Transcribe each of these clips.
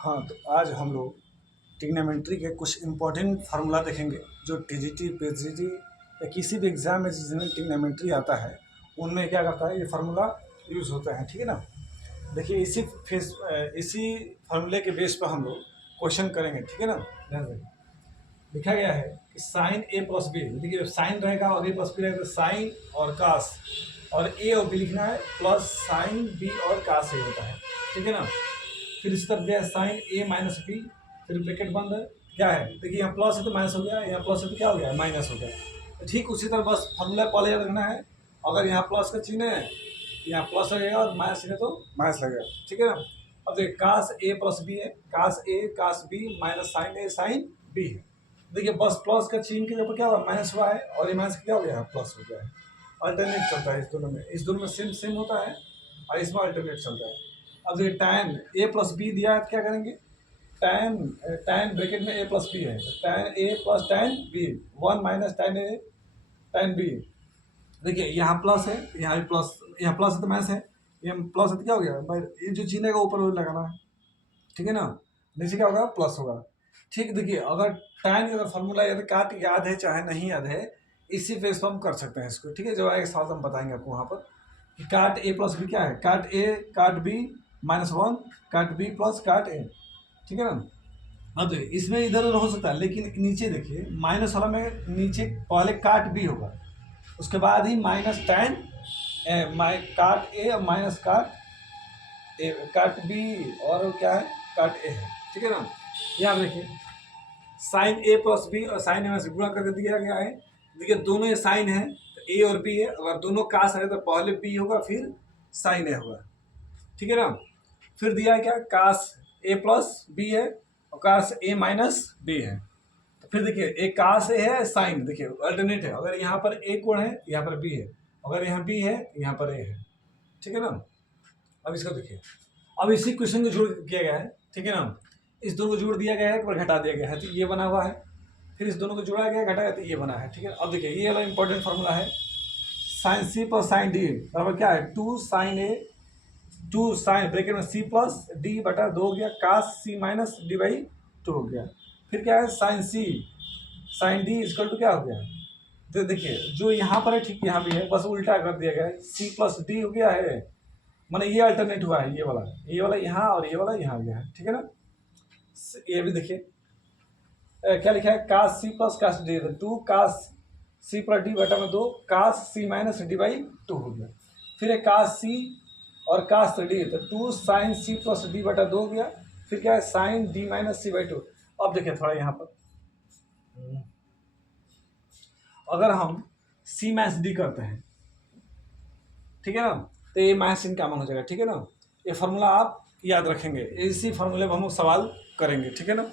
हाँ, तो आज हम लोग ट्रिग्नोमेट्री के कुछ इम्पोर्टेंट फार्मूला देखेंगे जो टीजीटी, पीजीटी या किसी भी एग्जाम में जिसमें ट्रिग्नोमेट्री आता है उनमें क्या करता है, ये फार्मूला यूज़ होता है। ठीक है ना। देखिए इसी फार्मूले के बेस पर हम लोग क्वेश्चन करेंगे। ठीक है ना। ध्यान से लिखा गया है कि साइन ए प्लस बी, देखिए साइन रहेगा और ए प्लस बी रहेगा, तो साइन और कास और ए और बी लिखना है, प्लस साइन बी और कास ए होता है। ठीक है ना। फिर इस तरफ दिया है साइन ए माइनस बी, फिर ब्रैकेट बंद है, क्या है, देखिए यहाँ प्लस है तो माइनस हो गया, यहाँ प्लस है तो क्या हो गया, माइनस हो गया। तो ठीक उसी तरह बस फॉर्मूला पहले याद रखना है, अगर यहाँ प्लस का चिन्ह है यहाँ प्लस लगेगा और माइनस चिन्ह है तो माइनस लगेगा। ठीक है ना। अब देखिए कास ए प्लस बी है, कास ए कास बी माइनस साइन ए साइन बी है। देखिए बस प्लस का चिन्ह के ऊपर क्या हुआ, माइनस हुआ है, और ये माइनस क्या हो गया, प्लस हो गया है। अल्टरनेट चलता है इस दोनों में सेम सेम होता है और इसमें अल्टरनेट चलता है। अब देखिए टैन ए प्लस बी दिया है तो क्या करेंगे, टैन टैन ब्रैकेट में ए प्लस बी है, tan a plus tan b, one minus tan a tan b. देखिए यहाँ प्लस है, यहाँ भी प्लस, यहाँ प्लस है तो माइनस है, यहाँ प्लस है तो क्या हो गया, ये जो चिन्ह का ऊपर लगाना है। ठीक है ना। नीचे क्या होगा, प्लस होगा। ठीक, देखिए अगर टैन का फॉर्मूला यदि काट याद है चाहे नहीं याद है, इसी बेस पर हम कर सकते हैं इसको। ठीक है, जब आएगा साथ हम बताएंगे आपको वहाँ पर कि काट ए प्लस बी क्या है, काट ए काट बी माइनस वन, काट बी प्लस काट ए। ठीक है ना। अब देखिए इसमें इधर उधर हो सकता है, लेकिन नीचे देखिए माइनस वाला में नीचे पहले काट बी होगा, उसके बाद ही माइनस टैन काट ए और माइनस काट ए, काट बी और क्या है, काट ए है। ठीक है ना। यहाँ देखिए साइन ए प्लस बी और साइन ए से गुणा करके दिया गया है। देखिए दोनों ये साइन है तो ए और बी है, अगर दोनों कास है तो पहले बी होगा फिर साइन ए होगा। ठीक है ना। फिर दिया है क्या, कास ए प्लस बी है और कास ए माइनस बी है। तो फिर देखिए एक कास ए है, साइन देखिए अल्टरनेट है, अगर यहाँ पर ए कोण है यहाँ पर बी है, अगर यहाँ बी है यहाँ पर ए है। ठीक है ना। अब इसका देखिए, अब इसी क्वेश्चन को जोड़ किया गया है। ठीक है ना। इस दोनों को जोड़ दिया गया है, एक बार घटा दिया गया है तो ये बना हुआ है, फिर इस दोनों को जोड़ा गया घटाया तो ये बना है। ठीक है। अब देखिए ये वाला इंपॉर्टेंट फार्मूला है, साइन सी प्लस साइन डी बराबर क्या है, two sine A, two sine bracket में सी प्लस डी बटा दो हो गया, cos C minus D by two हो गया। फिर क्या है, sine C sine D is equal to क्या हो गया, तो देखिए जो यहाँ पर है ठीक यहाँ भी है, बस उल्टा कर दिया गया है, सी प्लस डी हो गया है, माने ये अल्टरनेट हुआ है, ये वाला यहाँ और ये वाला यहाँ गया है। ठीक है ना। ये भी देखिए क्या लिखा है, cos c plus cos d, two cos c plus D बटा में दो, cos C minus D by two हो गया। फिर एक कास सी और कास डी, तो टू साइन सी प्लस डी बटा दो हो गया। फिर क्या है, sine D minus C by two. अब देखिए थोड़ा यहाँ पर अगर हम सी माइनस डी करते हैं, ठीक है ना, तो ये माइनस इन कॉमन हो जाएगा। ठीक है ना। ये फार्मूला आप याद रखेंगे, इसी फार्मूले पर हम लोग सवाल करेंगे। ठीक है ना।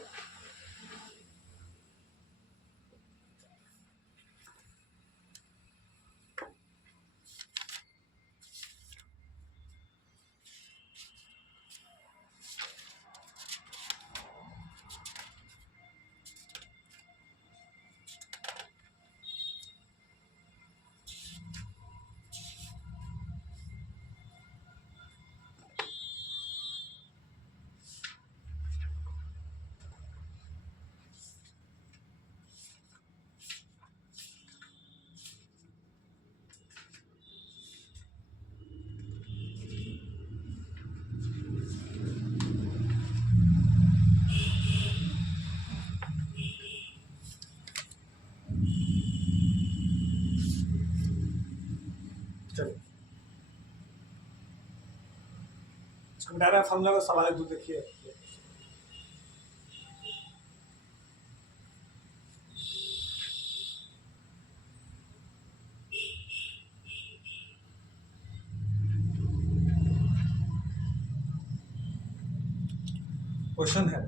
चलो इसको मिटा रहा है फार्मूला का सवाल दो, देखिए क्वेश्चन है,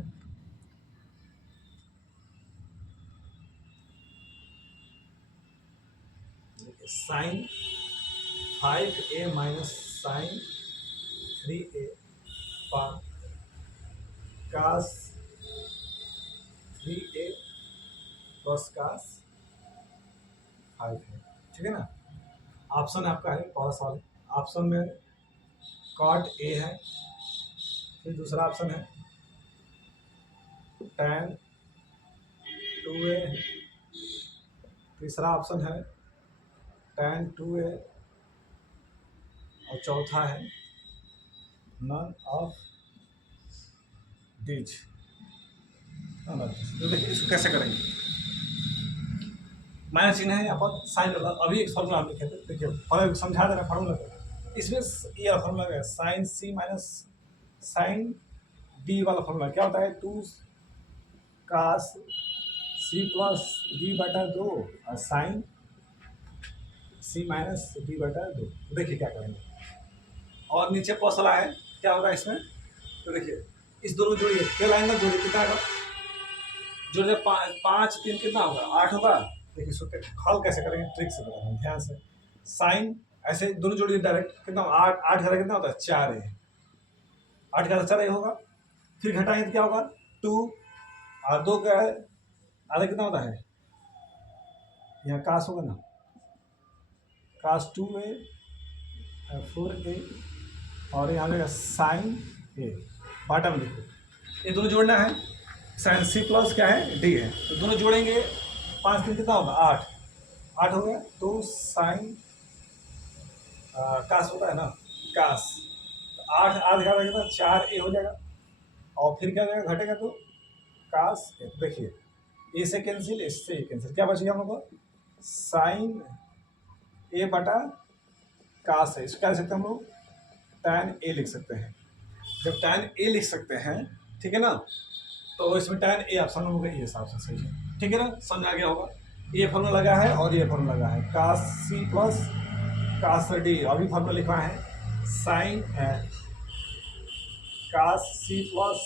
sign 5a minus sign 3a पर कास 3a प्लस कास 5 है। ठीक है ना। ऑप्शन आपका है, पहला सवाल ऑप्शन में कॉट ए है, फिर दूसरा ऑप्शन है tan 2a, तीसरा ऑप्शन है tan 2a, और चौथा है नन ऑफ दीज। तो देखिए इसको कैसे करेंगे, माइनस चिन्ह है यहाँ पर, साइन वाला। अभी एक फॉर्मूला आप लिखे थे, देखिए फॉर्मूला समझा दे रहा फार्मूला इसमें। ये फॉर्मूला है साइन सी माइनस साइन डी वाला फॉर्मूला क्या होता है, 2 कास सी प्लस डी बटा 2 और साइन सी माइनस डी बटा 2। देखिए क्या करेंगे, और नीचे प्लस वाला है, क्या होगा इसमें, तो देखिए इस दोनों जोड़िए, क्या लाएंगे जोड़िए, कितना होगा, जोड़िए 5 3 कितना होगा, 8 होगा। देखिए इसको हल कैसे करेंगे, ट्रिक से बताएंगे ध्यान से। साइन ऐसे दोनों जोड़िए डायरेक्ट, कितना 8 8 घर कितना होता है, 4 है, 8 घर 4 होगा। फिर घटाएंगे तो क्या होगा, 2 और 2 का आधा कितना होता है, यहाँ कास होगा ना, कास 2a 4a, और यहाँ पे साइन ए, बाटा में लिखो, ये दोनों जोड़ना है। साइन सी प्लस क्या है, डी है, तो दोनों जोड़ेंगे, 5 3 कितना होगा, 8 8 हो गया। तो साइन कास होता है ना, कास, तो 8 8 का कितना, 4a हो जाएगा, और फिर क्या जाएगा, घटेगा तो कास ए। देखिए ए से कैंसिल, इससे कैंसिल, क्या बचेगा हम लोग को, साइन ए बटा कास है, इसको क्या लिख सकते हैं हम लोग, tan ए लिख सकते हैं। जब tan ए लिख सकते हैं, ठीक है ना, तो इसमें tan ए ऑप्शन होगा, ये हिसाब से सही है, ठीक है ना, समझ आ गया होगा। ये फॉर्मूला लगा है और ये फॉर्मूला लगा है, cos c plus cos D, अभी फॉर्मूला लिखवा है साइन कास सी प्लस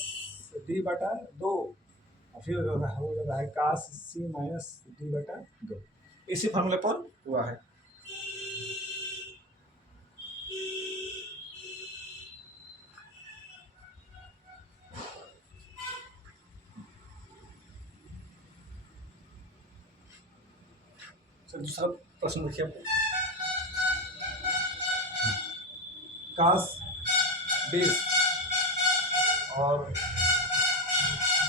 डी बटा 2, और फिर हो जाता है कास सी माइनस डी बटा 2, इसी फॉर्मूले पर हुआ है। दूसरा प्रश्न देखिए, कास 20 और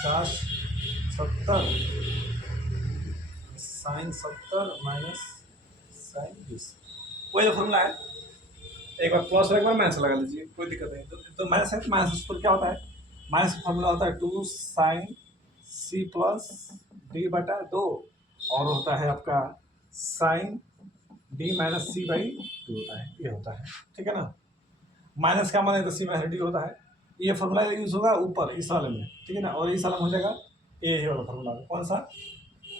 कास 70 साइन 70 माइनस साइन 20, वही फॉर्मूला है, एक बार प्लस और एक बार माइनस लगा लीजिए, कोई दिक्कत नहीं। तो माइनस है तो माइनस पर क्या होता है, माइनस फॉर्मूला होता है 2 साइन सी प्लस डी बटा 2, और होता है आपका sine D minus C by 2 होता है, ये होता है, ठीक है ना। माइनस का मान है तो सी माइनस डी होता है, ये फॉर्मूला यूज होगा ऊपर इस वाले में, ठीक है ना, और इस वाले में हो जाएगा ये वाला फॉर्मूला, कौन सा,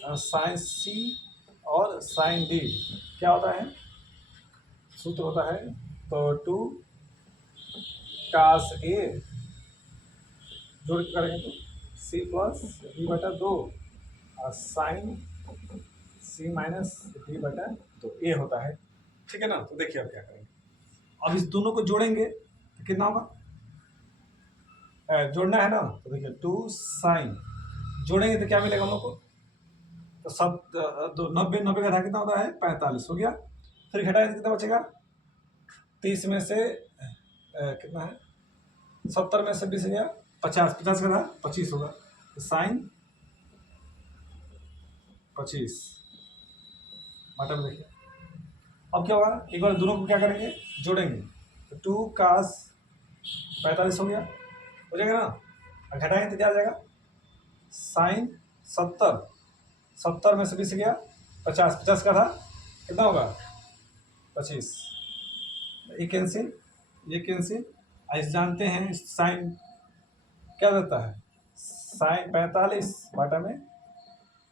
साइन सी और साइन डी क्या होता है, सूत्र होता है, तो 2 कास ए जोड़ के करेंगे तो सी प्लस डी बटा 2 और साइन सी माइनस डी बटा 2, ए होता है, ठीक है ना। तो देखिए अब क्या करेंगे, अब इस दोनों को जोड़ेंगे तो कितना होगा, जोड़ना है ना, तो देखिए 2 साइन जोड़ेंगे तो क्या मिलेगा हम लोग को, तो सब तो 90 90 का कितना होता है, 45 हो गया। फिर घटाएंगे तो कितना बचेगा, 30 में से कितना है, 70 में से 20 गया, 50 50 का था 25 होगा, तो साइन 25 बटा में देखिए। अब क्या होगा, एक बार दोनों को क्या करेंगे, जोड़ेंगे, तो 2 कास 45 हो गया, हो जाएगा ना, और घटाएंगे तो क्या आ जाएगा, साइन 70 70 में से 20 गया, 50 50 का था, कितना होगा 25, ये कैंसिल ये कैंसिल। ऐसे जानते हैं साइन क्या देता है, साइन 45 बाटा में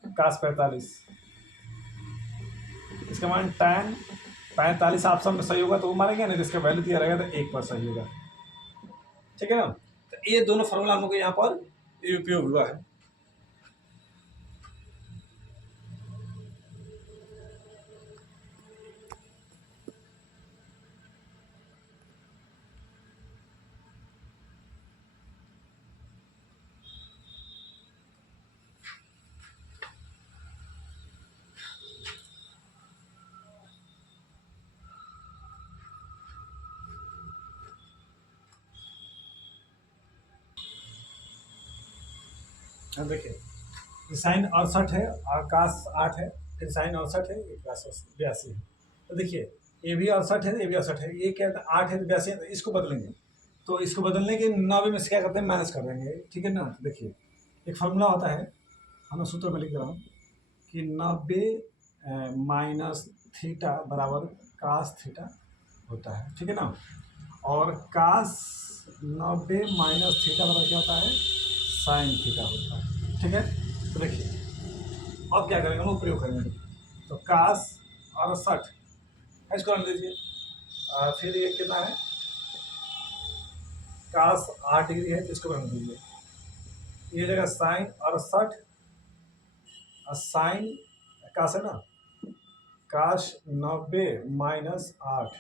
कास 45, इसका मान tan 45 ऑप्शन में सही होगा तो वो मारेंगे, नहीं तो इसका वैल्यू दिया रहेगा तो 1 पर सही होगा, ठीक है ना। तो ये दोनों फॉर्मूला हम लोग यहाँ पर उपयोग हुआ है। अब देखिए साइन 68 है और कास 8 है, फिर साइन 68 है, ये कास 82 है। तो देखिए ये भी 68 है, ये भी 68 है, ये क्या है 8 है तो 82 है, तो इसको बदलेंगे। तो इसको बदलने के 90 में से क्या करते हैं, माइनस कर देंगे, ठीक है ना। तो देखिए एक फार्मूला होता है, हम सूत्र में लिख रहा हूँ कि 90 माइनस थीटा बराबर कास थीटा होता है, ठीक है ना। और कास 90 माइनस थीटा बराबर क्या होता है, साइन थीटा होता है, ठीक है। तो देखिए अब क्या करेंगे, हम लोग प्रयोग करेंगे। तो कास 68 इसको रख दीजिए, फिर ये कितना है, कास 8 डिग्री है तो इसको रख दीजिए, ये जगह साइन 68 और साइन कास है ना, काश 90 माइनस 8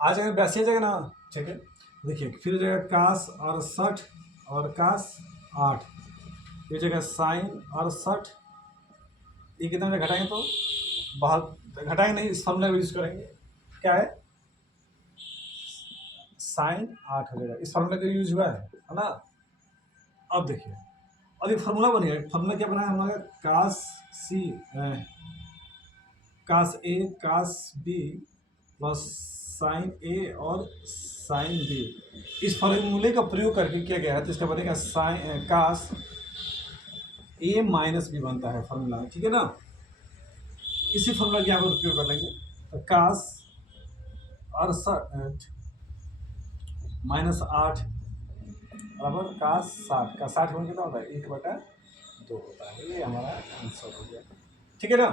आ जाएगा, 82 आ जाएगा ना, ठीक है। देखिए फिर हो जाएगा कास 68 और कास 8, ये जगह साइन 68, ये कितना में घटाएंगे तो बहुत घटाएंगे नहीं, इस फॉर्मूला को यूज करेंगे, क्या है साइन 8 हो जाएगा, इस फॉर्मूला का यूज हुआ है ना। अब देखिए अब ये फार्मूला बन गया, फार्मूला क्या बना है हमारा, कास सी कास ए कास बी प्लस साइन ए और साइन बी, इस फार्मूले का प्रयोग करके किया गया है, तो इसका बनेगा साइन कास ए माइनस बी बनता है फार्मूला, ठीक है ना। इसी फार्मूला की आप उपयोग कर लेंगे, तो कास 68 माइनस 8 बराबर कास 60 का 60 कितना होता है, 1/2 होता है, ये हमारा आंसर हो गया, ठीक है ना।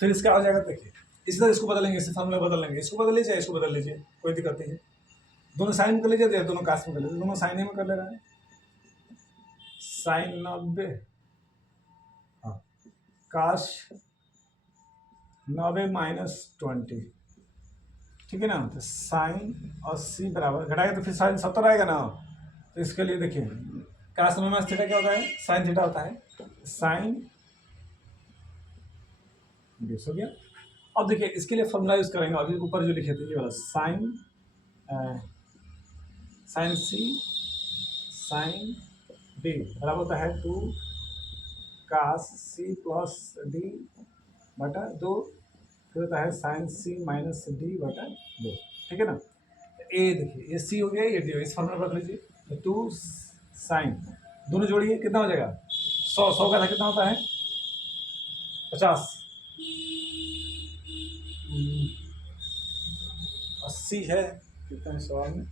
फिर इसका आ जाएगा, देखिए इसी तरह इसको बदलेंगे, इसे फार्मूला बदल लेंगे, इसको बदल लीजिए इसको बदल लीजिए, कोई दिक्कत नहीं है। दोनों साइन में कर लीजिए या दोनों कास में कर लीजिए, दोनों साइन में कर ले रहे हैं, साइन 90 हाँ काश 90 माइनस 20, ठीक है ना। तो साइन 80 बराबर घटाएगा तो फिर साइन 70 आएगा ना। तो इसके लिए देखिए काश 90 माइनस थीटा क्या होता है, साइन थीटा होता है, साइन 20 हो गया। अब देखिए इसके लिए फॉर्मूला यूज करेंगे, अभी ऊपर जो लिखे थे ये वाला sign sign C sine D बराबर होता है 2 कास सी प्लस डी बटा 2, फिर होता है साइन सी माइनस डी बटा 2, ठीक है ना। ए देखिए ये सी हो गया, ये डी हो गया, इस फॉर्मूला रख लीजिए, तो 2 साइन दोनों जोड़िए कितना हो जाएगा, 100 का था कितना होता है 50, 80 है, कितना है सवाल में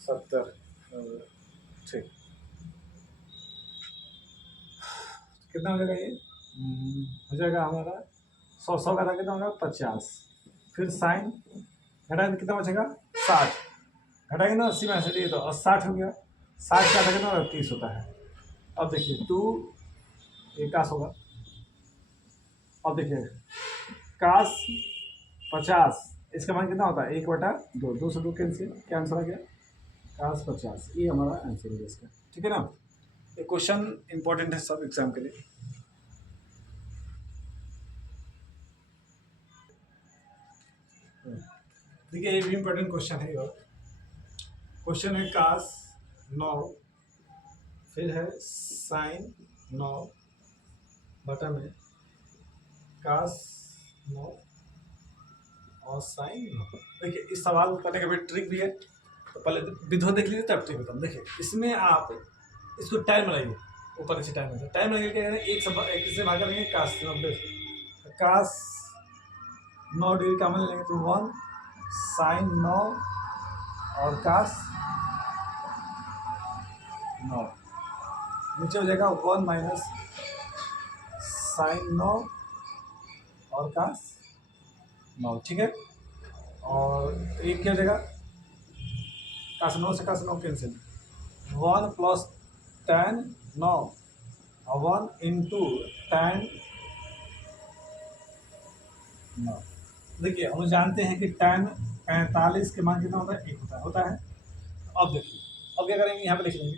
70, ठीक कितना हो जाएगा ये, हो जाएगा हमारा 100 का था कितना होगा 50, फिर साइन घटाएंगे तो कितना बचेगा 60, घटाएंगे ना 80 में से, तो 60 हो गया, 60 का था कितना होगा 30 होता है। अब देखिए 2 ये कास होगा, अब देखिए कास 50 इसका मान कितना होता है 1/2, 2 से 2 कैंसिल, क्या आंसर आ गया कास 50, ये हमारा आंसर है इसका, ठीक है ना। ये क्वेश्चन इंपॉर्टेंट है सब एग्जाम के लिए। देखिए ये भी इंपॉर्टेंट क्वेश्चन है, और क्वेश्चन है कास 9 फिर है साइन 9 बटा में कास 9 और साइन 9। देखिए इस सवाल को करने का भी ट्रिक भी है, तो पहले विधो देख लीजिए तब ट्रिक बताऊँ। देखिए इसमें आप इसको टाइम लगाइए, ऊपर नीचे टाइम लगाइए, टाइम लगाइए क्या करें, एक से भाग करेंगे कास 90, कास 9 डिग्री का मान लेंगे तो 1 साइन 9 और कास 9, नीचे हो जाएगा 1 माइनस साइन 9 और कास 9, ठीक है। और एक क्या हो जाएगा कास 9 से कास 9 कैंसिल, 1 प्लस tan 9 और 1 इंटू tan 9। देखिए हम जानते हैं कि tan 45 के मान कितना होता है 1 होता है। अब देखिए अब क्या करेंगे, यहाँ पे लिख लेंगे,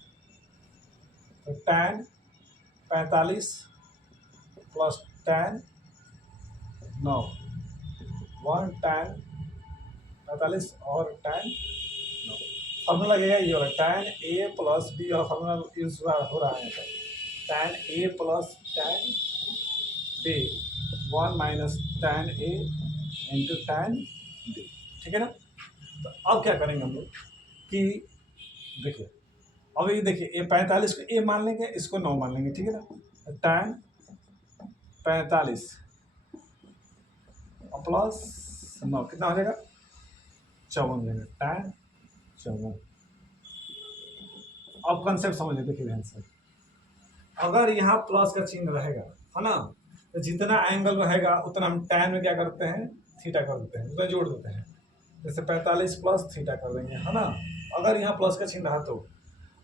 तो tan 45 प्लस tan 9 1 tan 45 और tan 9, फार्मूला लगेगा ये वाला tan a प्लस बी वाला फार्मूला यूज हो रहा है यहाँ पर। tan a plus tan b 1 minus tan a into tan b, ठीक है ना। तो अब क्या करेंगे हम लोग कि देखिए, अब ये देखिए ये 45 को ए मान लेंगे, इसको 9 मान लेंगे, ठीक है ना। tan 45 प्लस 9 कितना हो जाएगा 54 लेंगे, tan 54। अब कंसेप्ट समझिए, देखिए ध्यान से, अगर यहाँ प्लस का चिन्ह रहेगा है ना, तो जितना एंगल रहेगा उतना हम tan में क्या करते हैं थीटा कर देते हैं, उतना जोड़ देते हैं। जैसे 45 प्लस थीटा कर देंगे है ना। अगर यहाँ प्लस का चिन्ह रहा तो,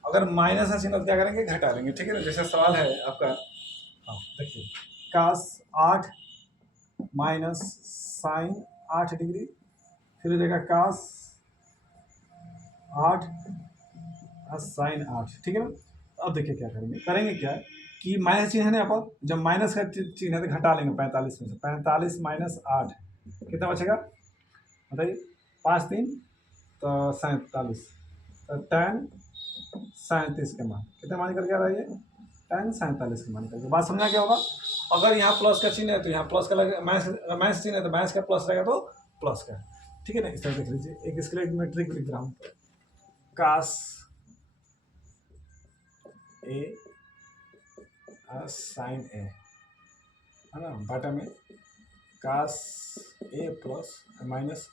अगर माइनस का चिन्ह क्या करेंगे घटा लेंगे, ठीक है ना। जैसे सवाल है आपका, हाँ देखिए, cos 8 माइनस साइन 8 डिग्री, फिर हो जाएगा cos 8 साइन 8, ठीक है ना। अब देखिए क्या करेंगे क्या कि माइनस चिन्ह है ना, यहाँ पर जब माइनस का चिन्ह है तो घटा लेंगे 45 में से। 45 माइनस 8 कितना बचेगा बताइए, 5 3 तो 47, तो tan 37 के मान कितने मान करके आ रहा है ये, tan 47 के मान करके। बात समझना क्या होगा, अगर यहाँ प्लस का चिन्ह है तो यहाँ प्लस का लगेगा, माइनस चिन्ह है तो माइनस का प्लस रहेगा तो प्लस का, ठीक है ना। इस तरह देख लीजिए, एक इसके लिए मेट्रिक लिख रहा हूँ, cos a साइन ए है ना, बटा में cos a plus minus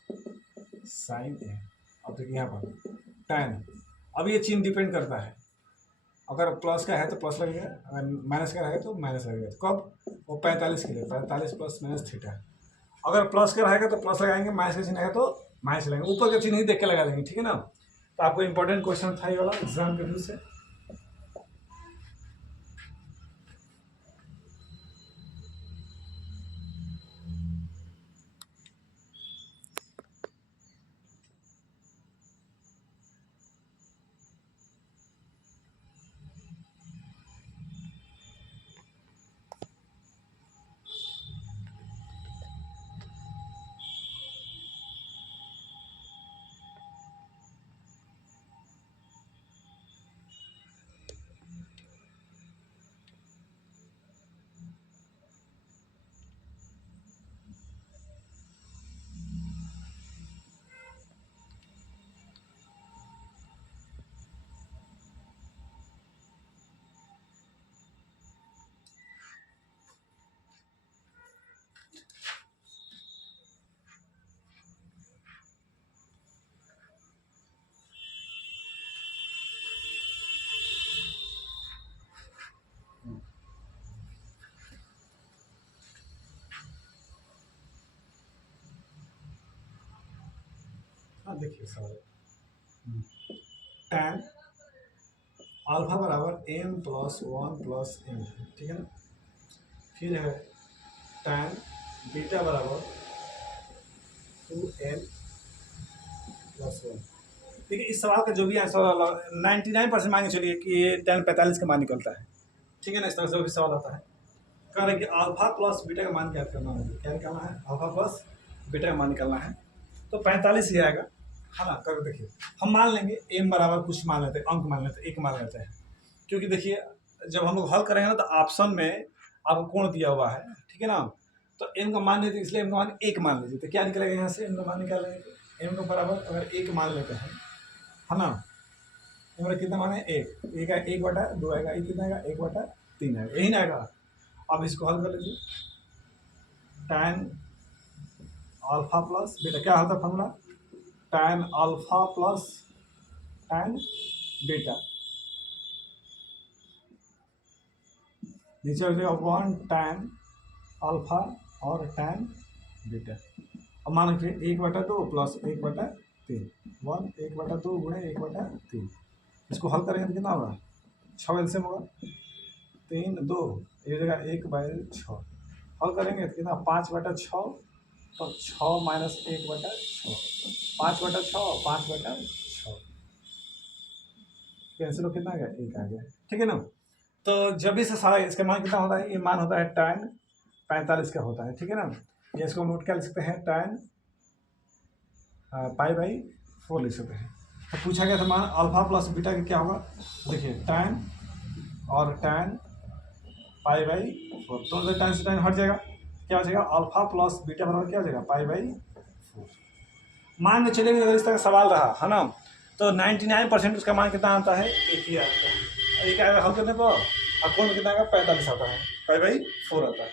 sine a. अब देखिए यहाँ पर tan, अब ये चिन्ह डिपेंड करता है, अगर प्लस का है तो प्लस लगेगा, अगर माइनस का है तो माइनस लगेगा। तो कब, वो 45 के लिए 45 प्लस माइनस थीटा, अगर प्लस का रहेगा तो प्लस लगाएंगे, माइनस का चिन्ह है तो माइनस लगाएंगे, ऊपर का चिन्ह ही देख के लगा देंगे, ठीक है ना। तो आपको इंपॉर्टेंट क्वेश्चन था ये वाला एग्जाम के व्यू से। हाँ देखिए सर, tan अल्फा बराबर m प्लस 1 प्लस m, ठीक है ना। फिर है tan बीटा बराबर 2n प्लस 1। देखिए इस सवाल का जो भी आंसर 99% मांगे चलिए कि ये tan 45 का मान निकलता है, ठीक है ना। इस तरह से जो भी सवाल आता है, कह रहे कि अल्फा प्लस बीटा का मान क्या करना है, क्या निकालना है, अल्फा प्लस बीटा का मान निकालना है, तो 45 ही आएगा है ना। कर देखिए, हम मान लेंगे m बराबर कुछ मान लेते हैं, अंक मान लेते हैं, एक मान लेते हैं, क्योंकि देखिए जब हम लोग हल करेंगे ना तो ऑप्शन में आपको कोण दिया हुआ है, ठीक है ना। तो m का मान लेते हैं, इसलिए m का मान एक मान लीजिए, तो क्या निकलेगा यहाँ से m का मान निकालेंगे, तो m का बराबर अगर एक मान लेते हैं है ना, m कितना मान है एक, एक है 1/2 आएगा, ये कितना आएगा 1/3 आएगा, यही ना आएगा। अब इसको हल कर लीजिए, tan अल्फा प्लस बीटा क्या होता है formula, tan alpha plus tan beta, नीचे हो जाएगा 1 tan अल्फा और tan बीटा। अब मान रखिए 1/2 प्लस 1/3, 1/2 गुणे 1/3, इसको हल करेंगे तो कितना होगा 6 एलसीएम होगा, 3 2 एक जगह 1/6, हल करेंगे तो कितना 5/6, तो 6 माइनस 1/6, 5/6 5/6 कैंसिल हो, कितना आ गया 1 आ गया, ठीक है ना। तो जब भी से सारा इसका मान कितना होता है, ये मान होता है tan 45 का होता है, ठीक है ना। ये इसको नोट कर लिख सकते हैं, tan π/4 लिख सकते हैं। तो पूछा गया था मान अल्फा प्लस बीटा का क्या होगा, देखिए tan और tan पाई बाई 4, दोनों tan से tan हट जाएगा, क्या हो जाएगा अल्फा प्लस बीटा बराबर क्या हो जाएगा पाई बाई 4। मान के चलिए अगर इस तरह का सवाल रहा है ना, तो 99% उसका मान कितना आता है, एक ही आता है, एक आएगा हल करने पर, और कौन कितना आएगा 45 आता है, पाई बाई 4 आता है।